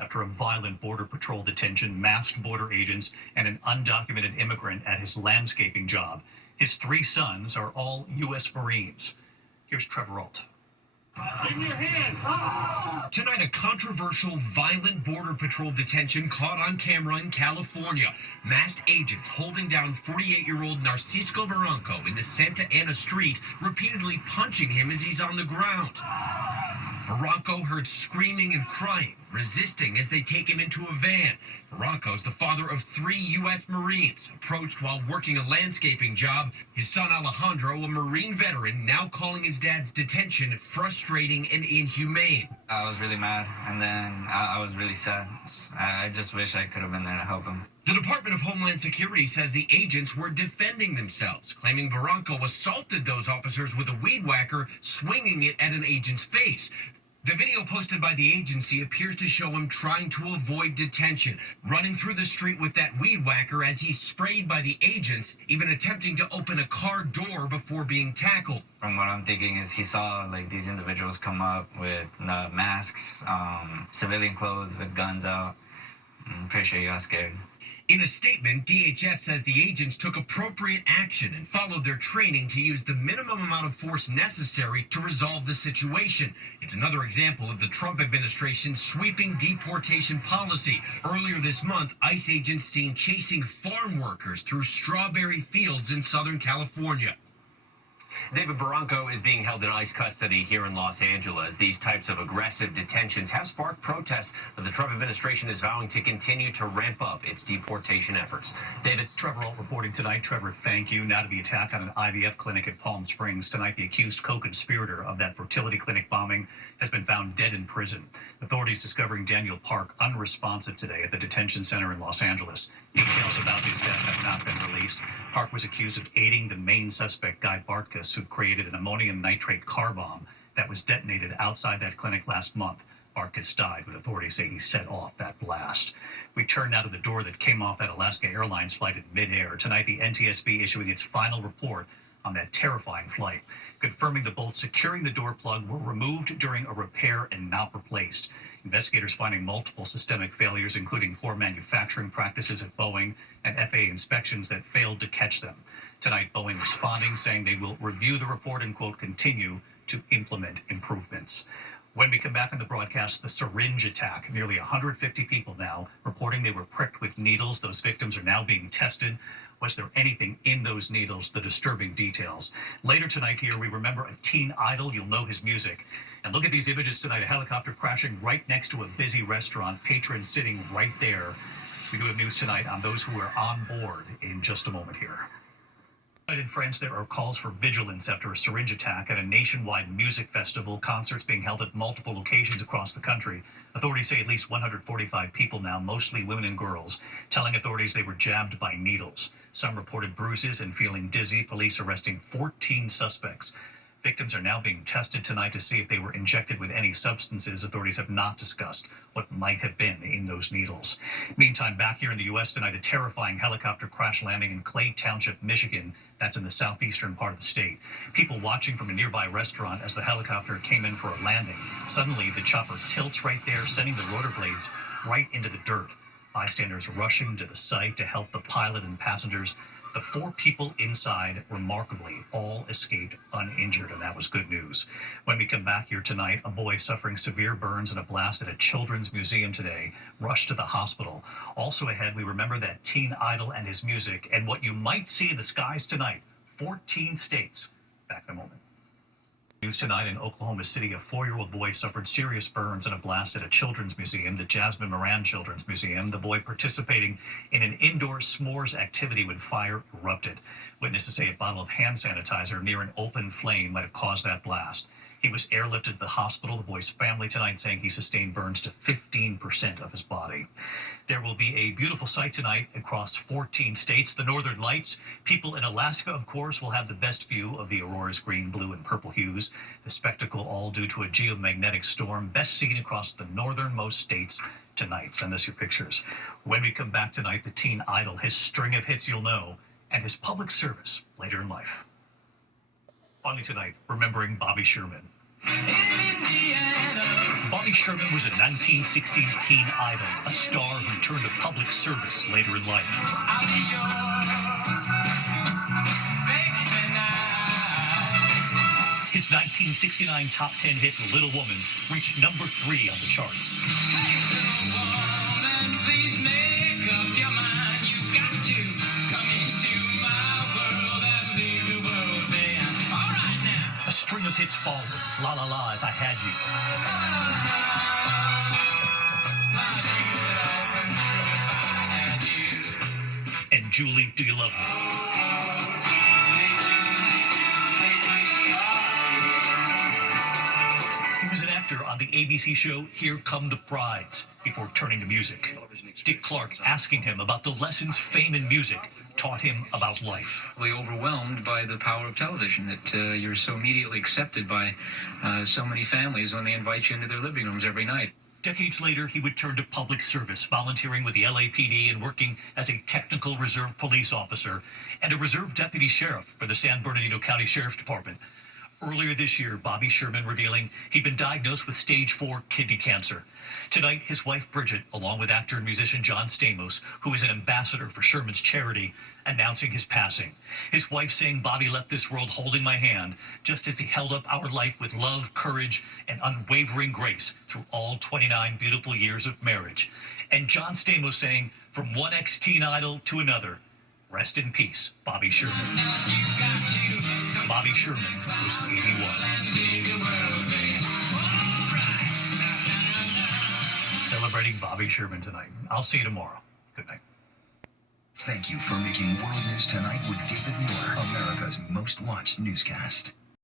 After a violent Border Patrol detention, masked border agents, and an undocumented immigrant at his landscaping job. His three sons are all U.S. Marines. Here's Trevor Ault. Give me your hand. Tonight, a controversial, violent Border Patrol detention caught on camera in California. Masked agents holding down 48-year-old Narcisco Barranco in the Santa Ana street, repeatedly punching him as he's on the ground. Barranco heard screaming and crying, resisting as they take him into a van. Barranco's the father of 3 U.S. Marines, approached while working a landscaping job. His son Alejandro, a Marine veteran, now calling his dad's detention frustrating and inhumane. I was really mad, and then I was really sad. I just wish I could have been there to help him. The Department of Homeland Security says the agents were defending themselves, claiming Barranco assaulted those officers with a weed whacker, swinging it at an agent's face. The video posted by the agency appears to show him trying to avoid detention, running through the street with that weed whacker as he's sprayed by the agents, even attempting to open a car door before being tackled. From what I'm thinking is he saw these individuals come up with masks, civilian clothes with guns out. I'm pretty sure he got scared. In a statement, DHS says the agents took appropriate action and followed their training to use the minimum amount of force necessary to resolve the situation. It's another example of the Trump administration's sweeping deportation policy. Earlier this month, ICE agents seen chasing farm workers through strawberry fields in Southern California. David Barranco is being held in ICE custody here in Los Angeles. These types of aggressive detentions have sparked protests, but the Trump administration is vowing to continue to ramp up its deportation efforts. David. Trevor Ault reporting tonight. Trevor, thank you. Now to the attack on an IVF clinic at Palm Springs. Tonight, the accused co-conspirator of that fertility clinic bombing has been found dead in prison. Authorities discovering Daniel Park unresponsive today at the detention center in Los Angeles. Details about his death have not been released. Park was accused of aiding the main suspect, Guy Bartkus, who created an ammonium nitrate car bomb that was detonated outside that clinic last month. Bartkus died, but authorities say he set off that blast. We turn now to the door that came off that Alaska Airlines flight in midair. Tonight, the NTSB issuing its final report on that terrifying flight, confirming the bolts securing the door plug were removed during a repair and not replaced. Investigators finding multiple systemic failures, including poor manufacturing practices at Boeing and FAA inspections that failed to catch them. Tonight, Boeing responding, saying they will review the report and, quote, continue to implement improvements. When we come back in the broadcast, the syringe attack. Nearly 150 people now reporting they were pricked with needles. Those victims are now being tested. Was there anything in those needles? The disturbing details. Later tonight here, we remember a teen idol. You'll know his music. And look at these images tonight. A helicopter crashing right next to a busy restaurant. Patrons sitting right there. We do have news tonight on those who are on board in just a moment here. In France, there are calls for vigilance after a syringe attack at a nationwide music festival. Concerts being held at multiple locations across the country. Authorities say at least 145 people now, mostly women and girls, telling authorities they were jabbed by needles. Some reported bruises and feeling dizzy. Police arresting 14 suspects. Victims are now being tested tonight to see if they were injected with any substances. Authorities have not discussed what might have been in those needles. Meantime, back here in the U.S. tonight, a terrifying helicopter crash landing in Clay Township, Michigan. That's in the southeastern part of the state. People watching from a nearby restaurant as the helicopter came in for a landing. Suddenly, the chopper tilts right there, sending the rotor blades right into the dirt. Bystanders rushing to the site to help the pilot and passengers. The 4 people inside, remarkably, all escaped uninjured, and that was good news. When we come back here tonight, a boy suffering severe burns in a blast at a children's museum today rushed to the hospital. Also ahead, we remember that teen idol and his music, and what you might see in the skies tonight. 14 states. Back in a moment. News tonight in Oklahoma City, a 4-year-old boy suffered serious burns in a blast at a children's museum, the Jasmine Moran Children's Museum. The boy participating in an indoor s'mores activity when fire erupted. Witnesses say a bottle of hand sanitizer near an open flame might have caused that blast. He was airlifted to the hospital. The boy's family tonight saying he sustained burns to 15% of his body. There will be a beautiful sight tonight across 14 states, the Northern Lights. People in Alaska, of course, will have the best view of the aurora's green, blue, and purple hues. The spectacle all due to a geomagnetic storm, best seen across the northernmost states tonight. Send us your pictures. When we come back tonight, the teen idol, his string of hits you'll know, and his public service later in life. Finally tonight, remembering Bobby Sherman. Bobby Sherman was a 1960s teen idol, a star who turned to public service later in life. His 1969 top 10 hit Little Woman reached number 3 on the charts. A string of hits followed, La La La, If I Had You. And Julie, Do You Love Me? He was an actor on the ABC show Here Come the Brides before turning to music. Dick Clark asking him about the lessons fame and music taught him about life. Really overwhelmed by the power of television, that you're so immediately accepted by so many families when they invite you into their living rooms every night. Decades later, he would turn to public service, volunteering with the LAPD and working as a technical reserve police officer and a reserve deputy sheriff for the San Bernardino County Sheriff's Department. Earlier this year, Bobby Sherman revealing he'd been diagnosed with stage 4 kidney cancer. Tonight, his wife Bridget, along with actor and musician John Stamos, who is an ambassador for Sherman's charity, announcing his passing. His wife saying Bobby left this world holding my hand, just as he held up our life with love, courage, and unwavering grace through all 29 beautiful years of marriage. And John Stamos saying, from one ex-teen idol to another, rest in peace, Bobby Sherman. Bobby Sherman was 81. Celebrating Bobby Sherman tonight. I'll see you tomorrow. Good night. Thank you for making World News Tonight with David Muir, America's most watched newscast.